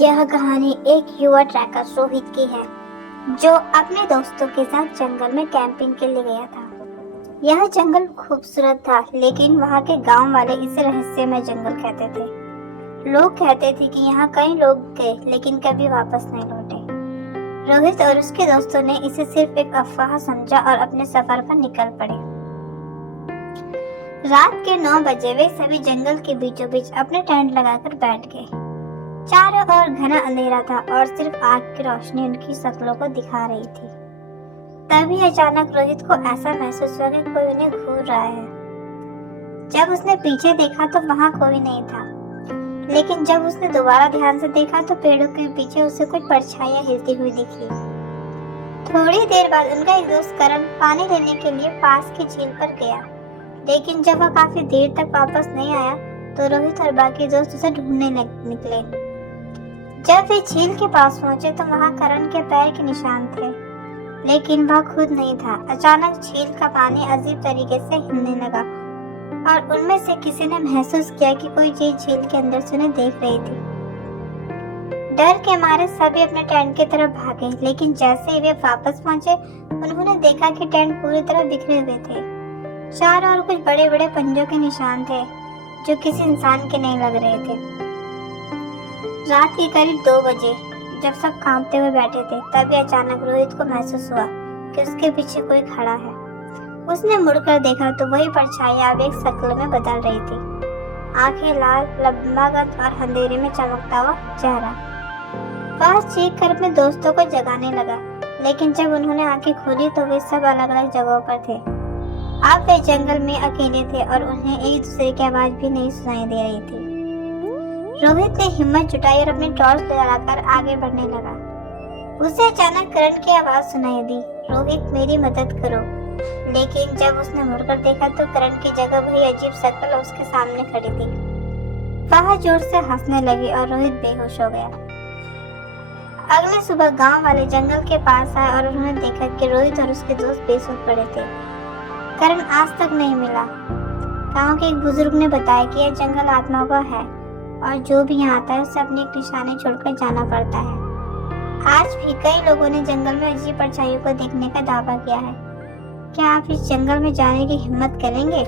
यह कहानी एक युवा ट्रैकर रोहित की है जो अपने दोस्तों के साथ जंगल में कैंपिंग के लिए गया था। यह जंगल खूबसूरत था, लेकिन वहाँ के गांव वाले इसे रहस्यमय जंगल कहते थे। लोग कहते थे कि यहाँ कई लोग गए लेकिन कभी वापस नहीं लौटे। रोहित और उसके दोस्तों ने इसे सिर्फ एक अफवाह समझा और अपने सफर पर निकल पड़े। रात के 9 बजे वे सभी जंगल के बीचों बीच अपने टेंट लगाकर बैठ गए। चारों ओर घना अंधेरा था और सिर्फ आग की रोशनी उनकी शक्लों को दिखा रही थी। तभी अचानक रोहित को ऐसा महसूस हुआ कि कोई उन्हें घूर रहा है। जब उसने पीछे देखा तो वहां कोई नहीं था, लेकिन जब उसने दोबारा ध्यान से देखा तो पेड़ों के पीछे उसे कुछ परछाइयां हिलती हुई दिखी। थोड़ी देर बाद उनका एक दोस्त करण पानी लेने के लिए पास की झील पर गया, लेकिन जब वह काफी देर तक वापस नहीं आया तो रोहित और बाकी दोस्त उसे ढूंढने निकले। जब वे झील के पास पहुंचे तो वहां करण के पैर के निशान थे, लेकिन वह खुद नहीं था। अचानक झील का पानी अजीब तरीके से हिलने लगा और उनमें से किसी ने महसूस किया कि कोई चीज झील के अंदर से उन्हें देख रही थी। डर के मारे सभी अपने टेंट की तरफ भागे, लेकिन जैसे ही वे वापस पहुंचे उन्होंने देखा कि टेंट पूरी तरह बिखरे हुए थे। चारों ओर कुछ बड़े बड़े पंजों के निशान थे जो किसी इंसान के नहीं लग रहे थे। रात के करीब 2 बजे जब सब कांपते हुए बैठे थे, तभी अचानक रोहित को महसूस हुआ कि उसके पीछे कोई खड़ा है। उसने मुड़कर देखा तो वही परछाई अब एक शक्ल में बदल रही थी। आंखें लाल, लंबा कद और अंधेरे में चमकता हुआ चेहरा। वह चीख कर अपने दोस्तों को जगाने लगा, लेकिन जब उन्होंने आंखें खोली तो वे सब अलग अलग जगहों पर थे। अब वे जंगल में अकेले थे और उन्हें एक दूसरे की आवाज भी नहीं सुनाई दे रही थी। रोहित ने हिम्मत जुटाई और अपनी टॉर्च लगाकर आगे बढ़ने लगा। उसे अचानक करण की आवाज सुनाई दी, रोहित मेरी मदद करो। लेकिन जब उसने मुड़कर देखा तो करण की जगह वही अजीब शक्ल उसके सामने खड़ी थी। वह जोर से हंसने लगी और रोहित बेहोश हो गया। अगले सुबह गांव वाले जंगल के पास आए और उन्होंने देखा कि रोहित और उसके दोस्त बेसुध पड़े थे। करण आज तक नहीं मिला। गांव के एक बुजुर्ग ने बताया कि यह जंगल आत्माओं का है और जो भी यहाँ आता है उसे अपने एक निशाने छोड़कर जाना पड़ता है। आज भी कई लोगों ने जंगल में अजीब परछाइयों को देखने का दावा किया है। क्या आप इस जंगल में जाने की हिम्मत करेंगे?